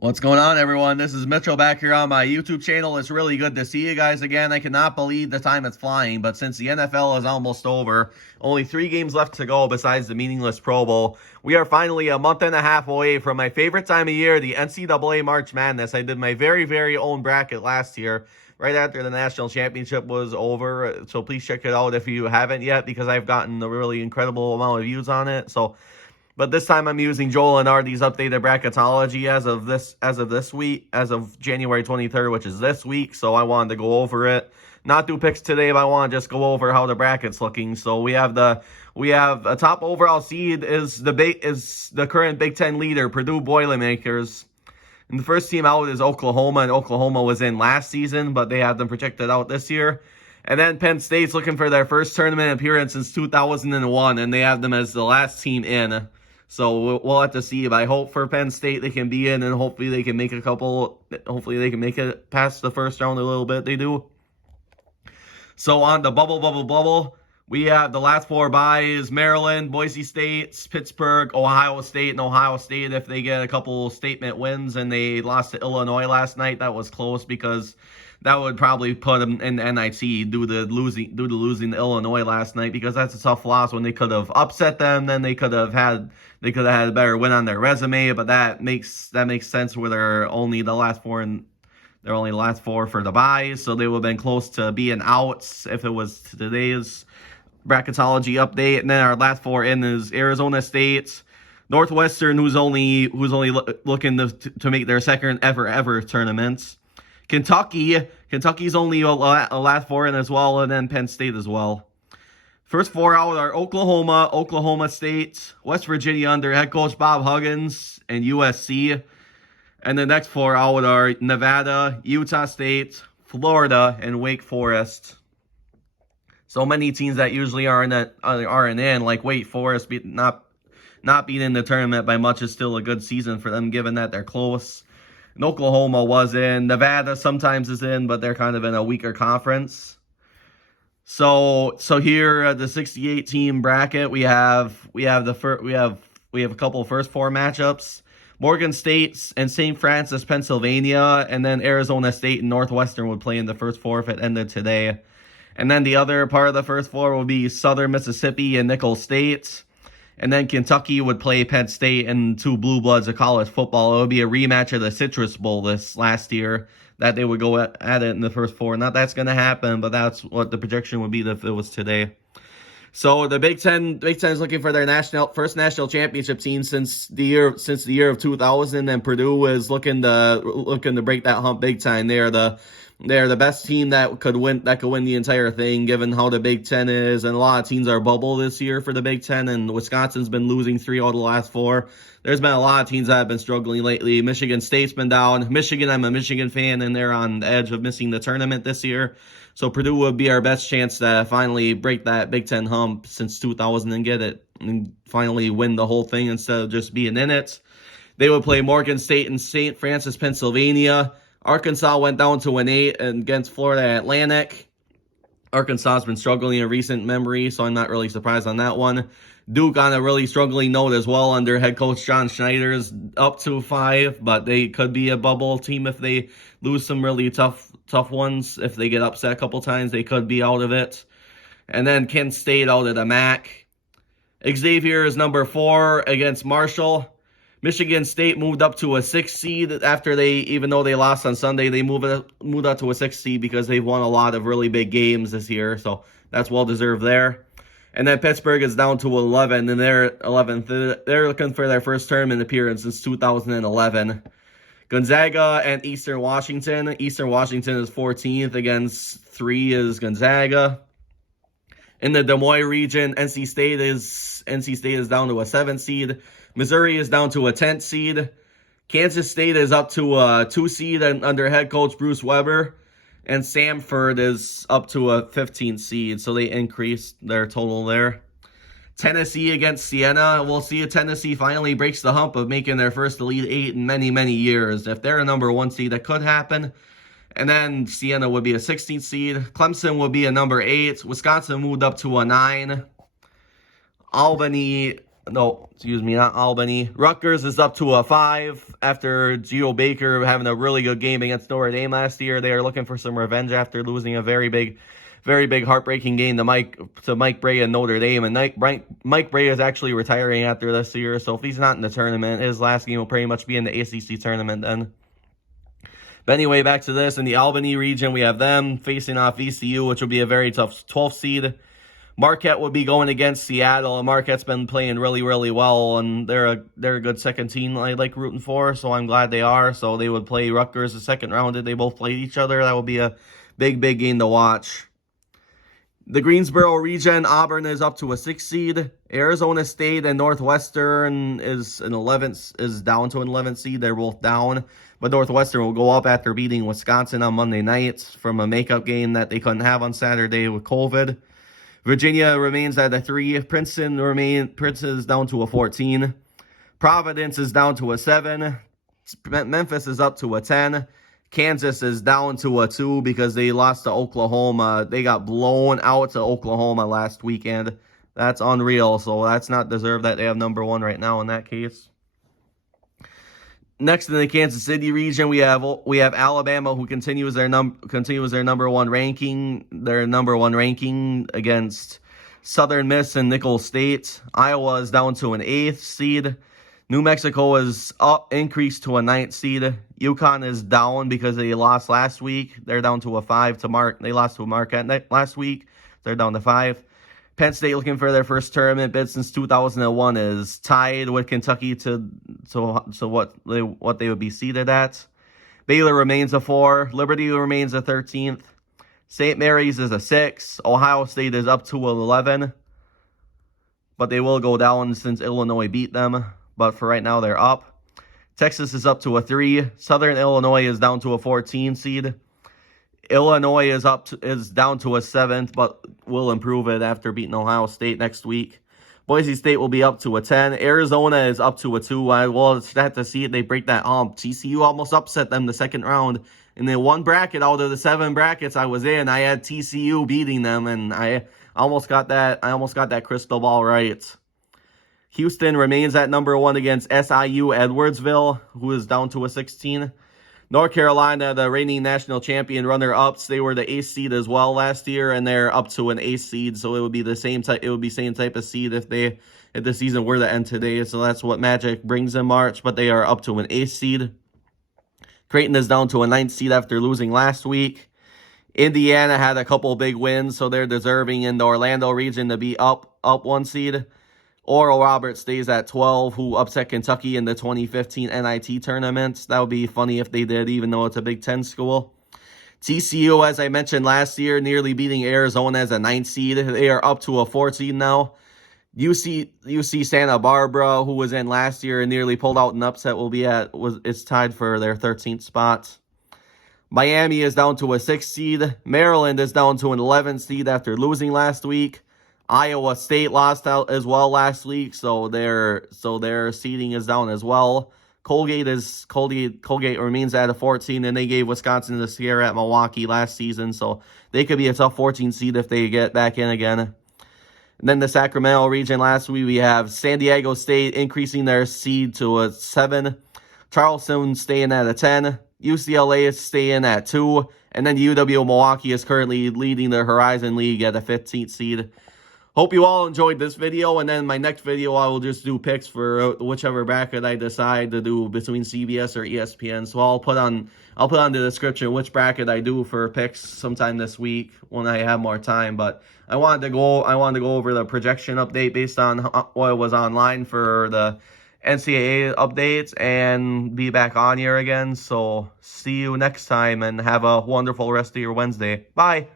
What's going on, everyone? This is Mitchell back here on my YouTube channel. It's really good to see you guys again. I cannot believe the time is flying, but since the NFL is almost over, only 3 games left to go besides the meaningless Pro Bowl, we are finally a month and a half away from my favorite time of year, the NCAA March Madness. I did my very own bracket last year, right after the national championship was over, so please check it out if you haven't yet, because I've gotten a really incredible amount of views on it. But this time I'm using Joel and Artie's updated bracketology as of this week, as of January 23rd, which is this week. So I wanted to go over it. Not do picks today, but I want to just go over how the bracket's looking. So we have a top overall seed is the current Big Ten leader, Purdue Boilermakers. And the first team out is Oklahoma, and Oklahoma was in last season, but they have them projected out this year. And then Penn State's looking for their first tournament appearance since 2001, and they have them as the last team in. So we'll have to see. But I hope for Penn State they can be in, and hopefully they can make hopefully they can make it past the first round a little bit. They do. So on the bubble, we have the last 4 byes: Maryland, Boise State, Pittsburgh, Ohio State, and Ohio State if they get a couple statement wins. And they lost to Illinois last night. That was close because that would probably put them in the NIT due to losing to Illinois last night, because that's a tough loss. When they could have upset them, then they could have had a better win on their resume. But that makes sense where they're only the last 4 for the byes, so they would have been close to being out if it was today's bracketology update. And then our last 4 in is Arizona State, Northwestern, who's only looking to make their second ever tournament. Kentucky's only a last 4 in as well, and then Penn State as well. First 4 out are Oklahoma State, West Virginia under head coach Bob Huggins, and USC. And the next 4 out are Nevada, Utah State, Florida, and Wake Forest. So many teams that usually aren't in, like Wake Forest, not being in the tournament by much is still a good season for them, given that they're close. And Oklahoma was in. Nevada sometimes is in, but they're kind of in a weaker conference. So here at the 68 team bracket, we have a couple of first 4 matchups: Morgan State and St. Francis, Pennsylvania, and then Arizona State and Northwestern would play in the first 4 if it ended today. And then the other part of the first 4 will be Southern Mississippi and Nicholls State. And then Kentucky would play Penn State and 2 blue bloods of college football. It would be a rematch of the Citrus Bowl this last year that they would go at it in the first 4. Not that's going to happen, but that's what the projection would be if it was today. So the Big Ten is looking for their first national championship team since the year of 2000, and Purdue is looking to break that hump big time. They're the best team that could win the entire thing, given how the Big Ten is, and a lot of teams are bubble this year for the Big Ten, and Wisconsin's been losing 3 out of the last 4. There's been a lot of teams that have been struggling lately. Michigan State's been down. Michigan, I'm a Michigan fan, and they're on the edge of missing the tournament this year. So Purdue would be our best chance to finally break that Big Ten hump since 2000 and get it and finally win the whole thing instead of just being in it. They would play Morgan State and St. Francis, Pennsylvania. Arkansas went down to an 8 against Florida Atlantic. Arkansas has been struggling in recent memory, so I'm not really surprised on that one. Duke on a really struggling note as well under head coach John Schneider is up to 5, but they could be a bubble team if they lose some really tough ones. If they get upset a couple times, they could be out of it. And then Kent State out of the MAC. Xavier is number 4 against Marshall. Michigan State moved up to a 6 seed after even though they lost on Sunday, they moved up to a 6 seed because they've won a lot of really big games this year. So that's well deserved there. And then Pittsburgh is down to 11, and they're 11th. They're looking for their first tournament appearance since 2011. Gonzaga and Eastern Washington. Eastern Washington is 14th against 3 is Gonzaga. In the Des Moines region, NC State is down to a 7th seed. Missouri is down to a 10th seed. Kansas State is up to a 2 seed under head coach Bruce Weber. And Samford is up to a 15th seed, so they increased their total there. Tennessee against Siena. We'll see if Tennessee finally breaks the hump of making their first Elite 8 in many years. If they're a number 1 seed, that could happen. And then Siena would be a 16th seed. Clemson would be a number 8. Wisconsin moved up to a 9. Albany No, excuse me, not Albany. Rutgers is up to a 5 after Geo Baker having a really good game against Notre Dame last year. They are looking for some revenge after losing a very big heartbreaking game to Mike Bray and Notre Dame. And Mike Bray is actually retiring after this year, so if he's not in the tournament, his last game will pretty much be in the ACC tournament then. But anyway, back to this. In the Albany region, we have them facing off VCU, which will be a very tough 12th seed. Marquette would be going against Seattle, and Marquette's been playing really, really well, and they're a good second team I like rooting for, so I'm glad they are. So they would play Rutgers the second round if they both played each other. That would be a big game to watch. The Greensboro region, Auburn is up to a 6 seed. Arizona State and Northwestern is down to an 11th seed. They're both down, but Northwestern will go up after beating Wisconsin on Monday night from a makeup game that they couldn't have on Saturday with COVID. Virginia remains at a 3. Princeton is down to a 14. Providence is down to a 7. Memphis is up to a 10. Kansas is down to a 2 because they lost to Oklahoma. They got blown out to Oklahoma last weekend. That's unreal. So that's not deserved that they have number 1 right now in that case. Next in the Kansas City region, we have Alabama, who continues their number one ranking. Their number 1 ranking against Southern Miss and Nicholls State. Iowa is down to an 8th seed. New Mexico is increased to a 9th seed. UConn is down because they lost last week. They're down to a 5 They lost to Marquette last week. They're down to 5. Penn State, looking for their first tournament bid since 2001, is tied with Kentucky to what they would be seeded at. Baylor remains a 4. Liberty remains a 13th. St. Mary's is a 6. Ohio State is up to 11. But they will go down since Illinois beat them. But for right now, they're up. Texas is up to a 3. Southern Illinois is down to a 14 seed. Illinois is down to a 7th, but will improve it after beating Ohio State next week. Boise State will be up to a 10. Arizona is up to a 2. I will have to see if they break that hump. TCU almost upset them the second round. In the one bracket out of the 7 brackets I was in, I had TCU beating them, and I almost got that crystal ball right. Houston remains at number 1 against SIU Edwardsville, who is down to a 16. North Carolina, the reigning national champion runner-ups, they were the 8th seed as well last year, and they're up to an 8th seed. So it would be the same type. It would be same type of seed if the season were to end today. So that's what Magic brings in March. But they are up to an 8th seed. Creighton is down to a 9th seed after losing last week. Indiana had a couple big wins, so they're deserving in the Orlando region to be up 1 seed. Oral Roberts stays at 12, who upset Kentucky in the 2015 NIT tournament. That would be funny if they did, even though it's a Big Ten school. TCU, as I mentioned last year, nearly beating Arizona as a 9th seed. They are up to a 4 seed now. UC Santa Barbara, who was in last year and nearly pulled out an upset, is tied for their 13th spot. Miami is down to a 6th seed. Maryland is down to an 11th seed after losing last week. Iowa State lost out as well last week, so their seeding is down as well. Colgate remains at a 14, and they gave Wisconsin the scare at Milwaukee last season, so they could be a tough 14 seed if they get back in again. And then the Sacramento region last week, we have San Diego State increasing their seed to a 7. Charleston staying at a 10. UCLA is staying at 2. And then UW-Milwaukee is currently leading the Horizon League at a 15th seed. Hope you all enjoyed this video, and then my next video I will just do picks for whichever bracket I decide to do between CBS or ESPN. So I'll put on the description which bracket I do for picks sometime this week when I have more time. But I wanted to go over the projection update based on what was online for the NCAA updates and be back on here again. So see you next time and have a wonderful rest of your Wednesday. Bye.